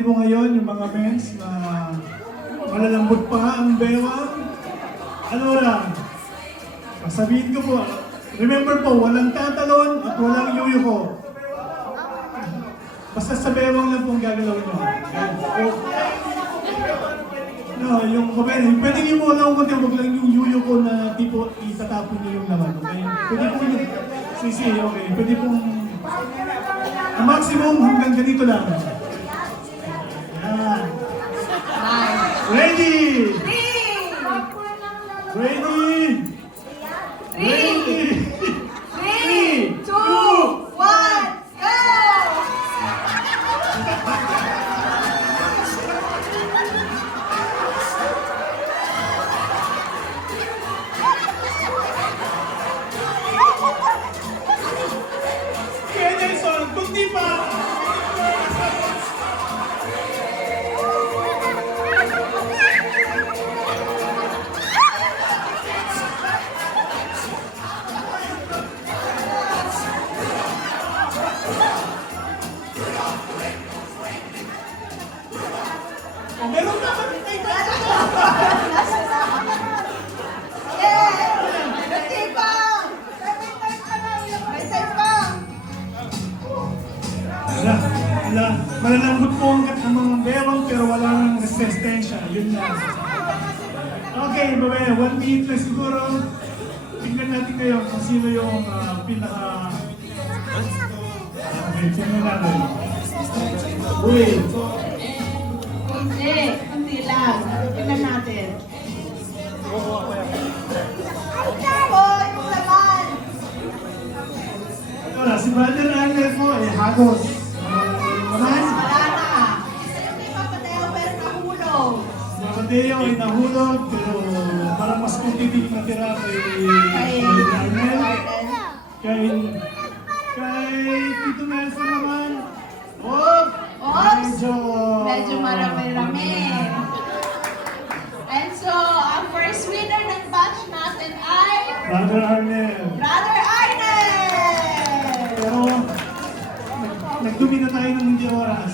mo ngayon yung mga mens na malalambot pa nga ang bewang. Ano lang, sabihin ko po, remember po, walang tatalon at walang yuyuko. Basta sa bewang lang pong gagalawin nyo. No, yung pwede nyo mo lang kunti, huwag lang yung yuyuko na tipo itatapon nyo yung laman. Okay? Pwede po yung sisi, okay. Pwede pong ang maximum hanggang ganito lang. Yan. Ready! Ready! Ready! 3, 2, 1, go! Kaya Nelson, kundi pa! Oh, meron na ba? Ay, malalambot po ang mga bewang pero wala nang resistensya. Yun lang. Okay, babaya. 1 minute na siguro. Tingnan natin kayo kung sino yung pinaka... Okay, tingnan natin. Wait. Kunti lang. Tingnan natin. Yung laman! Wala, si Brother Angel po ay hagos. Naman? Wala na. Hindi pa Mateo pero nahulog. Si Mateo ay nahulog pero parang mas kunti din natira kay Arnel. Kay Tito Nelson naman. Oops! Medyo marami-rami. And so, ang first winner ng batch natin ay Brother Arnel. Brother Arnel! Pero nagdumi na tayo ng hindi oras.